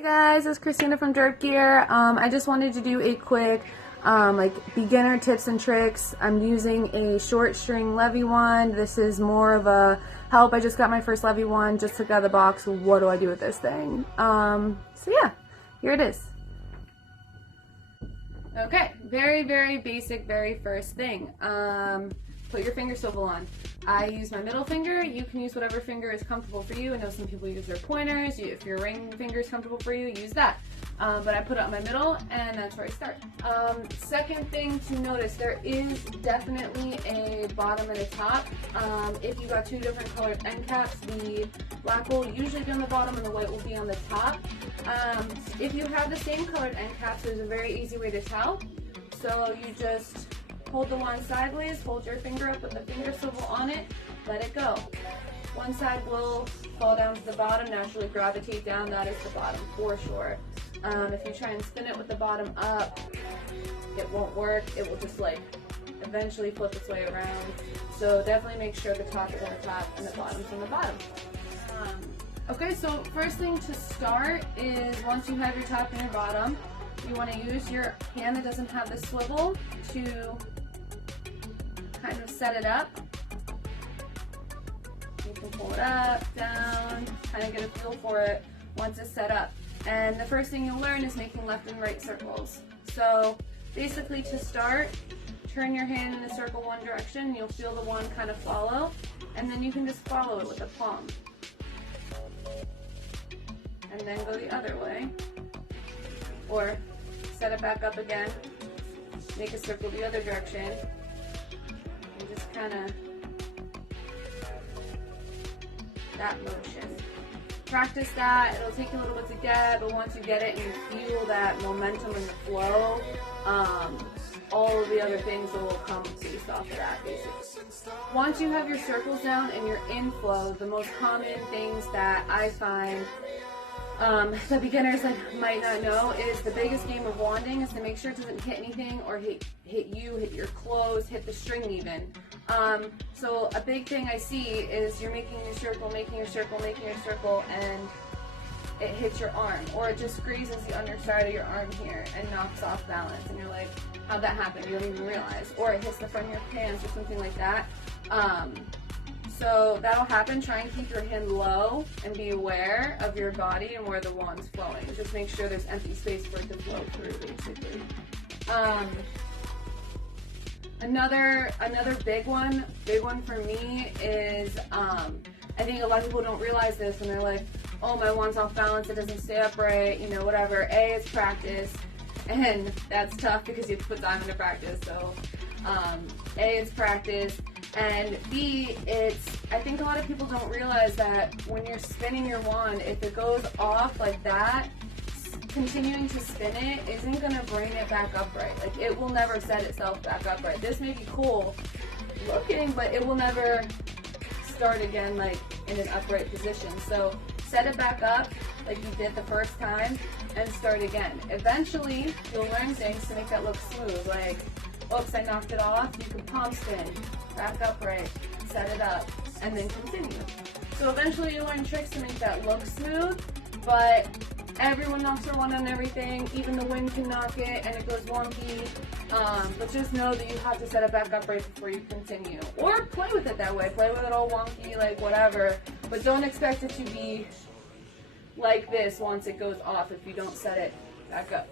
Hey guys, it's Christina from Derpgear. I just wanted to do a quick beginner tips and tricks. I'm using a short string Leviwand. This is more of a help. I just got my first Leviwand, just took out of the box. What do I do with this thing? So yeah, here it is. Okay, very basic, very first thing. Put your finger swivel on. I use my middle finger. You can use whatever finger is comfortable for you. I know some people use their pointers. If your ring finger is comfortable for you, use that. But I put it on my middle, and that's where I start. Second thing to notice, there is definitely a bottom and a top. If you got two different colored end caps, the black will usually be on the bottom and the white will be on the top. If you have the same colored end caps, there's a very easy way to tell. So you just hold the wand sideways, hold your finger up with the finger swivel on it, let it go. One side will fall down to the bottom, naturally gravitate down, that is the bottom for sure. If you try and spin it with the bottom up, it won't work. It will just eventually flip its way around. So definitely make sure the top is on the top and the bottom's on the bottom. Okay, so first thing to start is once you have your top and your bottom, you want to use your hand that doesn't have the swivel to kind of set it up. You can pull it up, down, kind of get a feel for it once it's set up. And the first thing you'll learn is making left and right circles. So basically to start, turn your hand in a circle one direction, you'll feel the wand kind of follow, and then you can just follow it with the palm. And then go the other way. Or set it back up again, make a circle the other direction, and just kind of that motion. Practice that. It'll take you a little bit to get, but once you get it and you feel that momentum and the flow, all of the other things will come based off of that, basically. Once you have your circles down and you're in flow, the most common things that I find the beginners might not know is the biggest game of wanding is to make sure it doesn't hit anything or hit you, hit your clothes, hit the string even. So a big thing I see is you're making your circle, and it hits your arm, or it just grazes the underside of your arm here and knocks off balance, and you're like, how'd that happen? You don't even realize. Or it hits the front of your pants or something like that. So that'll happen. Try and keep your hand low and be aware of your body and where the wand's flowing. Just make sure there's empty space for it to flow through, basically. Another big one for me is, I think a lot of people don't realize this and they're like, oh, my wand's off balance, it doesn't stay upright, you know, whatever. A, it's practice, and that's tough because you have to put time into practice. So A, it's practice. And B, I think a lot of people don't realize that when you're spinning your wand, if it goes off like that, continuing to spin it isn't going to bring it back upright. It will never set itself back upright. This may be cool looking, but it will never start again in an upright position. So set it back up like you did the first time and start again. Eventually, you'll learn things to make that look smooth. Oops, I knocked it off. You can palm spin, back upright, set it up, and then continue. So eventually you learn tricks to make that look smooth, but everyone knocks their wand on everything. Even the wind can knock it, and it goes wonky. But just know that you have to set it back upright before you continue. Or play with it that way. Play with it all wonky, whatever. But don't expect it to be like this once it goes off if you don't set it back up.